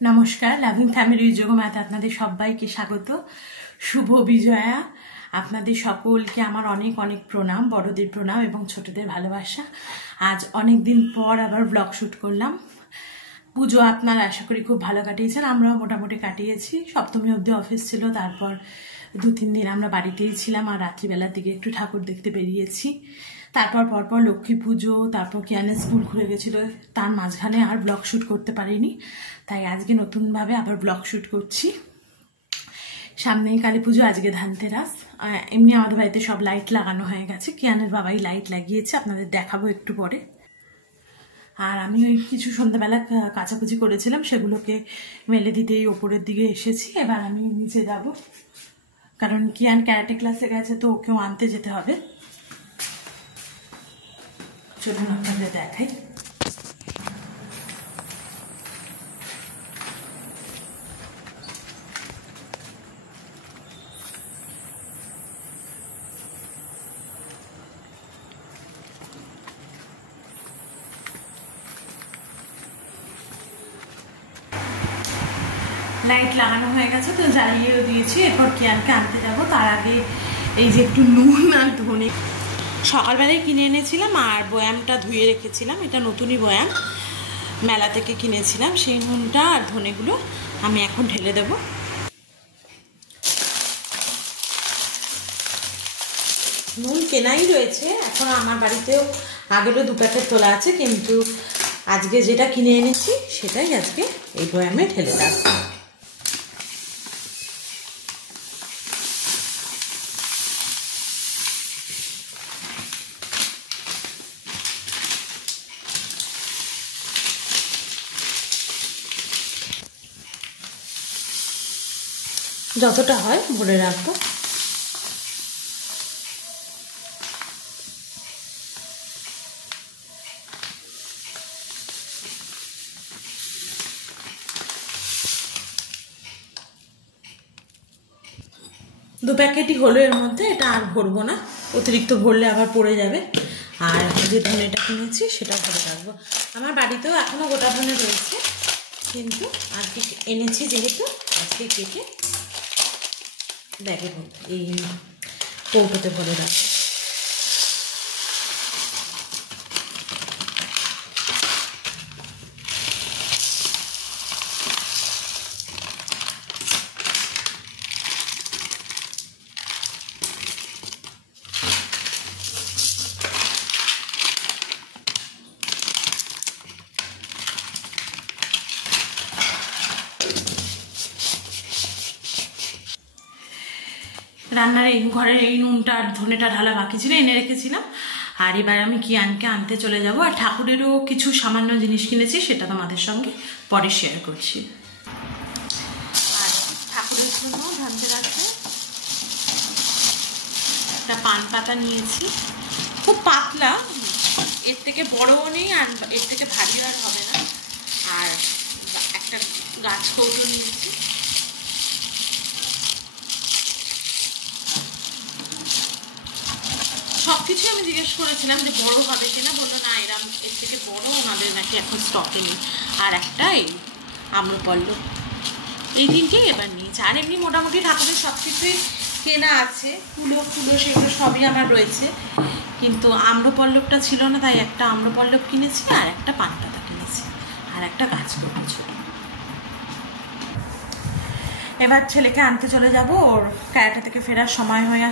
নমস্কার, loving family যোগমাতে আপনাদের সবাইকে স্বাগত। শুভ বিজয়া। আপনাদের সকলকে আমার অনেক অনেক প্রণাম, বড়দের প্রণাম এবং ছোটদের ভালোবাসা। আজ অনেক দিন পর আবার ব্লগ শ্যুট করলাম। পুজো আপনারা আশা করি খুব ভালো কাটিয়েছেন, আমরাও মোটামুটি কাটিয়েছি। সপ্তমী অবধি অফিস ছিল, তারপর 2-3 দিন আমরা বাড়িতেই ছিলাম আর রাত্রিবেলার দিকে একটু ঠাকুর দেখতে বেরিয়েছি। তারপর পরপর লক্ষ্মী পুজো, তারপর কিয়ানের স্কুল খুলে গেছিলো, তার মাঝখানে আর ব্লগ শ্যুট করতে পারিনি। তাই আজকে নতুনভাবে আবার ব্লগ শ্যুট করছি। সামনেই কালী পুজো, আজকে ধানতেরাস। এমনি আমাদের বাড়িতে সব লাইট লাগানো হয়ে গেছে, কিয়ানের বাবাই লাইট লাগিয়েছে, আপনাদের দেখাবো একটু পরে। আর আমি ওই কিছু সন্ধ্যাবেলা কাচাকুচি করেছিলাম, সেগুলোকে মেলে দিতেই ওপরের দিকে এসেছি। এবার আমি নিচে যাব, কারণ কিয়ান ক্যারাটে ক্লাসে গেছে, তো ওকেও আনতে যেতে হবে। চলুন আপনাদের দেখাই। লাইট লাগানো হয়ে গেছে, তো জ্বালিয়েও দিয়েছি। এরপর কিয়ানকে আনতে যাব। তার আগে এই যে একটু নুন আর ধনে সকালবেলায় কিনে এনেছিলাম, আর বয়ামটা ধুয়ে রেখেছিলাম। এটা নতুনই বয়াম, মেলা থেকে কিনেছিলাম। সেই নুনটা আর ধনেগুলো আমি এখন ঢেলে দেব। নুন কেনাই রয়েছে এখন আমার বাড়িতেও, আগেরও 2 প্যাকেট তোলা আছে, কিন্তু আজকে যেটা কিনে এনেছি সেটাই আজকে এই বয়ামে ঢেলে রাখবো। যতটা হয় ভরে রাখবো। দু প্যাকেটই হলো এর মধ্যে, এটা আর ভরবো না, অতিরিক্ত ভরলে আবার পড়ে যাবে। আর যে ধনেটা কিনেছি সেটা ভরে রাখবো। আমার বাড়িতেও এখনো গোটা ধনে রয়েছে, কিন্তু আজকে এনেছি যেহেতু, আজকে কেটে ব্যাগে ভরবো, এই কৌটোতে ভরে রাখবো। রান্নার এই ঘরের এই নুনটা আর ধনেটা ঢালা বাকি ছিল, এনে রেখেছিলাম। আর এবার আমি কিয়ানকে আনতে চলে যাব। আর ঠাকুরেরও কিছু সামান্য জিনিস কিনেছি, সেটা তোমাদের সঙ্গে পরে শেয়ার করছি। আর ঠাকুরের জন্য ধানতেরাসে একটা পান পাতা নিয়েছি, খুব পাতলা, এর থেকে বড়ও নেই আর এর থেকে ভারী আর হবে না। আর একটা গাছ কৌটো নিয়েছি। সব কিছু আমি জিজ্ঞেস করেছিলাম যে বড় হবে কিনা, বললো না, এরম এর থেকে বড় ওনাদের নাকি এখন স্টকে নেই। আর একটা এই আম্রপল্লব, এই 3টেই এবার নিয়েছে। আর এমনি মোটামুটি ঠাকুরের সব কিছুই কেনা আছে, ফুলো সেগুলো সবই আমার রয়েছে, কিন্তু আম্রপল্লবটা ছিল না, তাই একটা আম্রপল্লব কিনেছি আর একটা পান পাতা কিনেছি আর একটা গাছ করেছি। এবার ছেলেকে আনতে চলে যাব, ওর ক্যারাটে থেকে ফেরার সময় হয়ে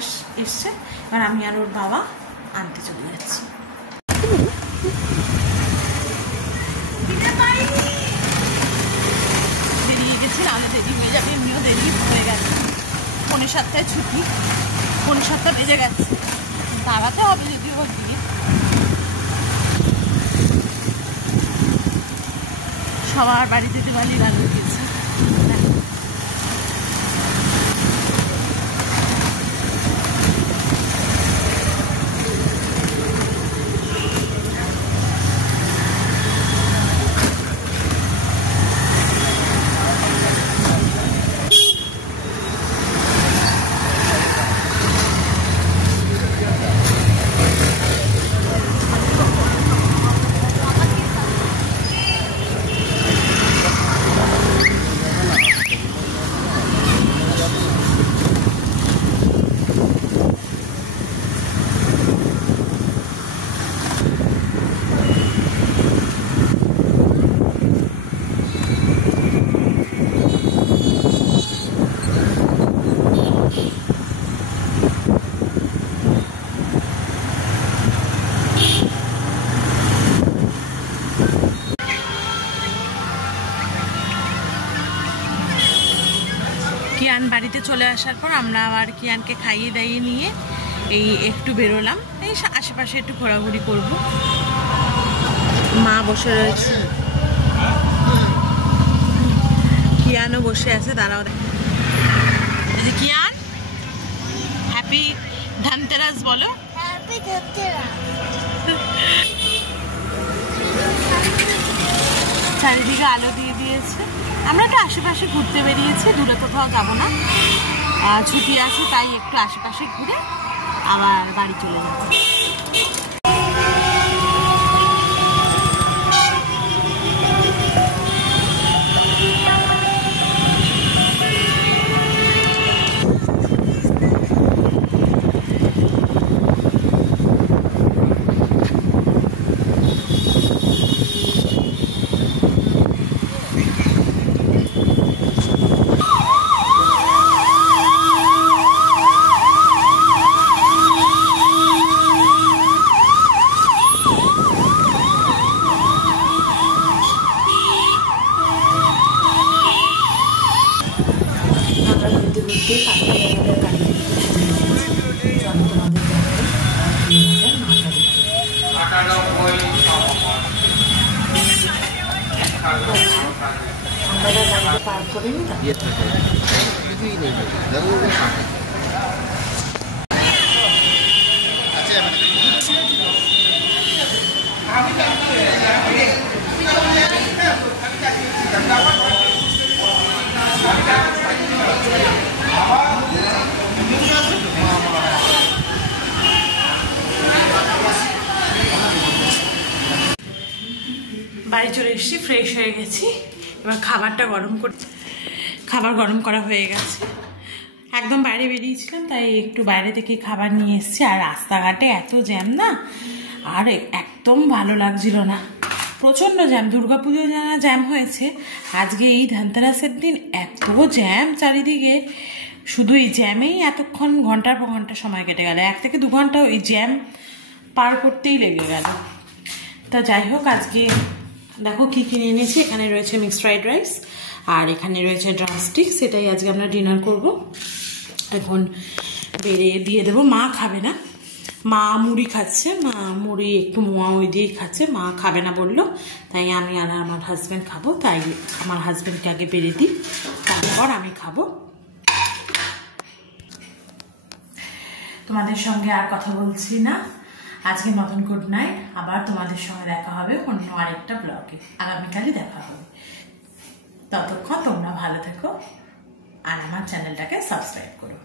এসছে। এবার আমি আর ওর বাবা আনতে চলে যাচ্ছি। বেরিয়ে গেছি, নাহলে দেরি হয়ে যাবে, এমনিও দেরি হয়ে গেছে। 6:45 ছুটি, 6:45 বেজে গেছে। দাঁড়াতে হবে যদি ওর দিয়ে। সবার বাড়িতে দিওয়ালি গান দিয়েছে। বাড়িতে চলে আসার পর আমরা আবার কিয়ানকে খাইয়ে দাইয়ে নিয়ে এই একটু বেরোলাম, এই আশেপাশে একটু ঘোরাঘুরি করব। মা বসে রয়েছে, কিয়ানও বসে আছে, দাঁড়াও। কিয়ান হ্যাপি ধনতেরাস বলো। হ্যাপি ধনতেরাস। চারিদিকে আলো দিয়ে দিয়েছে। আমরা একটু আশেপাশে ঘুরতে বেরিয়েছি, দূরে কোথাও যাবো না, ছুটি আছে তাই একটু আশেপাশে ঘুরে আবার বাড়ি চলে যাবো। বাড়ি চলে এসেছি, ফ্রেশ হয়ে গেছি, এবার খাবারটা খাবার গরম করা হয়ে গেছে। একদম বাইরে বেরিয়েছিলাম তাই একটু বাইরে থেকে খাবার নিয়ে এসেছি। আর রাস্তাঘাটে এত জ্যাম না, আর একদম ভালো লাগছিল না, প্রচণ্ড জ্যাম। দুর্গাপুজো জানা জ্যাম হয়েছে, আজকে এই ধনতেরাসের দিন এত জ্যাম চারিদিকে, শুধু এই জ্যামেই এতক্ষণ ঘন্টার পর ঘন্টা সময় কেটে গেল, 1 থেকে 2 ঘন্টা ওই জ্যাম পার করতেই লেগে গেল। তা যাই হোক, আজকে দেখো কি কিনে এনেছি। এখানে রয়েছে মিক্সড ফ্রাইড রাইস আর এখানে রয়েছে ড্রামস্টিক, সেটাই আজকে আমরা ডিনার করব। এখন বেড়ে দিয়ে দেবো, মা খাবে না, মা মুড়ি খাচ্ছে, মা মুড়ি একটু মোয়া ওই দিয়েই খাচ্ছে, মা খাবে না বললো, তাই আমি আর আমার হাজব্যান্ড খাবো। তাই আমার হাজব্যান্ডকে আগে বেড়ে দিই, তারপর আমি খাবো। তোমাদের সঙ্গে আর কথা বলছি না, আজকে মতন গুড নাইট। আবার তোমাদের সঙ্গে দেখা হবে অন্য আরেকটা ব্লগে, আগামীকালই দেখা হবে। ততক্ষণ তোমরা ভালো থেকো আর আমার চ্যানেলটাকে সাবস্ক্রাইব করো।